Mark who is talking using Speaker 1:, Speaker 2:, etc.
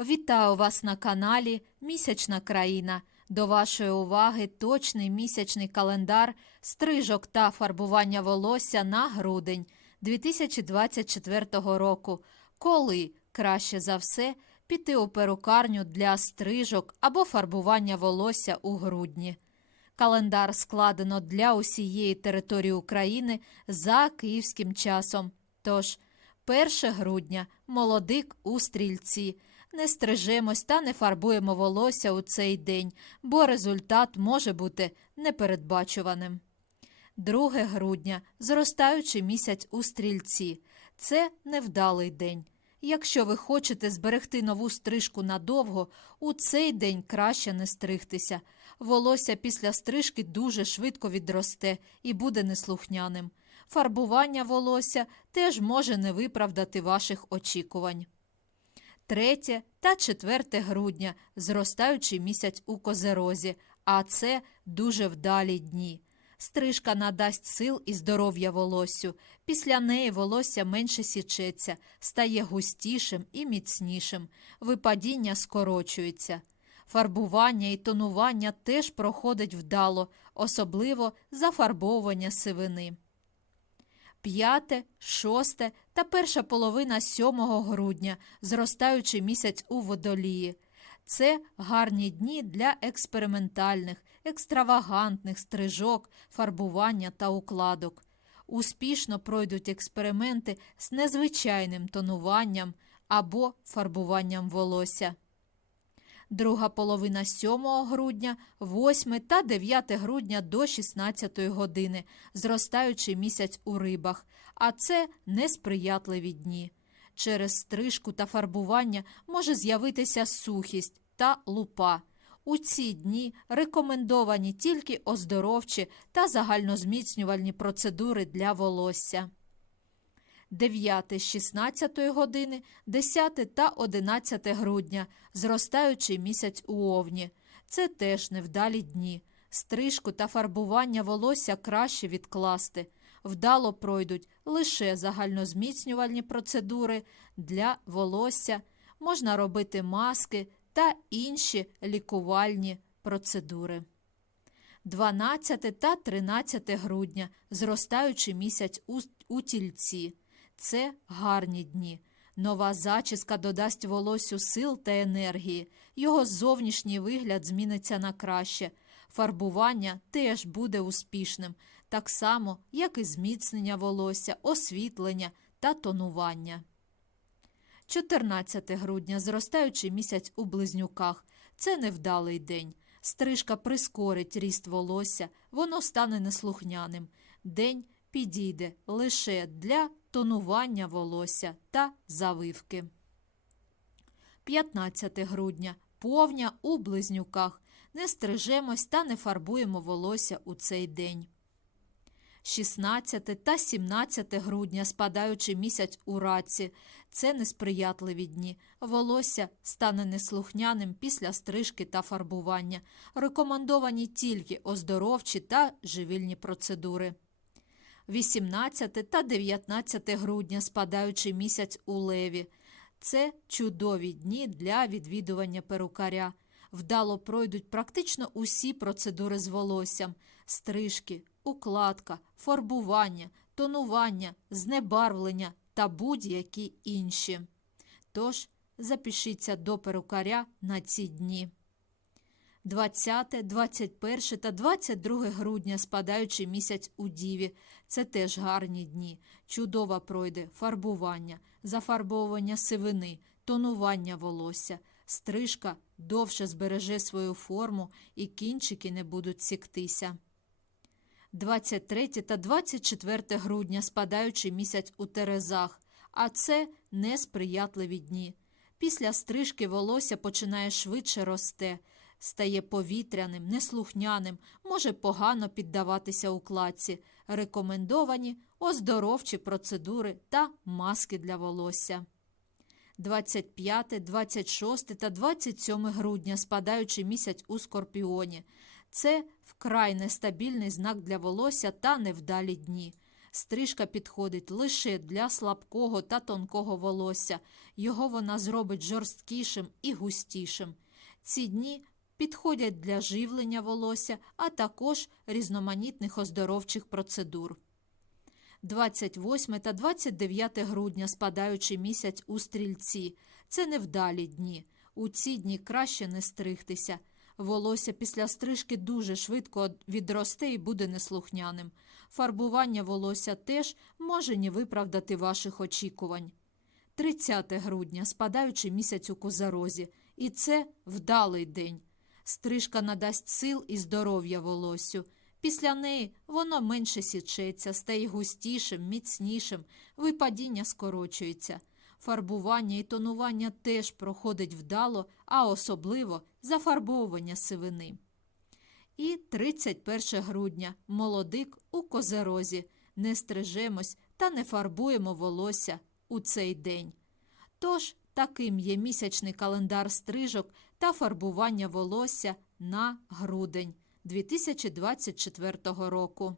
Speaker 1: Вітаю вас на каналі Місячна країна. До вашої уваги точний місячний календар стрижок та фарбування волосся на грудень 2024 року, коли краще за все піти у перукарню для стрижок або фарбування волосся у грудні. Календар складено для усієї території України за київським часом. Тож, 1 грудня молодик у стрільці. Не стрижемось та не фарбуємо волосся у цей день, бо результат може бути непередбачуваним. 2 грудня зростаючий місяць у стрільці. Це невдалий день. Якщо ви хочете зберегти нову стрижку надовго, у цей день краще не стригтися. Волосся після стрижки дуже швидко відросте і буде неслухняним. Фарбування волосся теж може не виправдати ваших очікувань. 3 та 4 грудня зростаючий місяць у козерозі, а це дуже вдалі дні. Стрижка надасть сил і здоров'я волоссю. Після неї волосся менше січеться, стає густішим і міцнішим, випадіння скорочується. Фарбування і тонування теж проходить вдало, особливо зафарбовування сивини. 5, 6 та перша половина 7 грудня, зростаючий місяць у водолії. Це гарні дні для експериментальних, екстравагантних стрижок, фарбування та укладок. Успішно пройдуть експерименти з незвичайним тонуванням або фарбуванням волосся. Друга половина 7 грудня, 8 та 9 грудня до 16 години, зростаючий місяць у рибах, а це несприятливі дні. Через стрижку та фарбування може з'явитися сухість та лупа. У ці дні рекомендовані тільки оздоровчі та загальнозміцнювальні процедури для волосся. 9 з 16 години, 10 та 11 грудня, зростаючий місяць у овні. Це теж невдалі дні. Стрижку та фарбування волосся краще відкласти. Вдало пройдуть лише загальнозміцнювальні процедури для волосся, можна робити маски та інші лікувальні процедури. 12 та 13 грудня, зростаючий місяць у, у тільці. Це гарні дні. Нова зачіска додасть волосю сил та енергії, його зовнішній вигляд зміниться на краще. Фарбування теж буде успішним, так само, як і зміцнення волосся, освітлення та тонування. 14 грудня зростаючий місяць у близнюках. Це невдалий день. Стрижка прискорить ріст волосся, воно стане неслухняним. День підійде лише для тонування волосся та завивки. 15 грудня повня у близнюках. Не стрижемось та не фарбуємо волосся у цей день. 16 та 17 грудня, спадаючи місяць у раці, це несприятливі дні. Волосся стане неслухняним після стрижки та фарбування. Рекомендовані тільки оздоровчі та живільні процедури. 18 та 19 грудня, спадаючи місяць у леві. Це чудові дні для відвідування перукаря. Вдало пройдуть практично усі процедури з волоссям: стрижки, укладка, фарбування, тонування, знебарвлення та будь-які інші. Тож запишіться до перукаря на ці дні. 20, 21 та 22 грудня, спадаючий місяць у Діві. Це теж гарні дні. Чудово пройде фарбування, зафарбовування сивини, тонування волосся. Стрижка довше збереже свою форму і кінчики не будуть сіктися. 23 та 24 грудня, спадаючий місяць у Терезах, а це несприятливі дні. Після стрижки волосся починає швидше росте, стає повітряним, неслухняним, може погано піддаватися укладці, рекомендовані оздоровчі процедури та маски для волосся. 25, 26 та 27 грудня, спадаючий місяць у Скорпіоні. Це вкрай нестабільний знак для волосся та невдалі дні. Стрижка підходить лише для слабкого та тонкого волосся. Його вона зробить жорсткішим і густішим. Ці дні підходять для живлення волосся, а також різноманітних оздоровчих процедур. 28 та 29 грудня спадаючий місяць у стрільці. Це невдалі дні. У ці дні краще не стригтися. Волосся після стрижки дуже швидко відросте і буде неслухняним. Фарбування волосся теж може не виправдати ваших очікувань. 30 грудня спадаючий місяць у козарозі, і це вдалий день. Стрижка надасть сил і здоров'я волоссю. Після неї воно менше січеться, стає густішим, міцнішим, випадіння скорочується. Фарбування і тонування теж проходить вдало, а особливо зафарбовування сивини. І 31 грудня молодик у козерозі. Не стрижемось та не фарбуємо волосся у цей день. Тож таким є місячний календар стрижок та фарбування волосся на грудень 2024 року.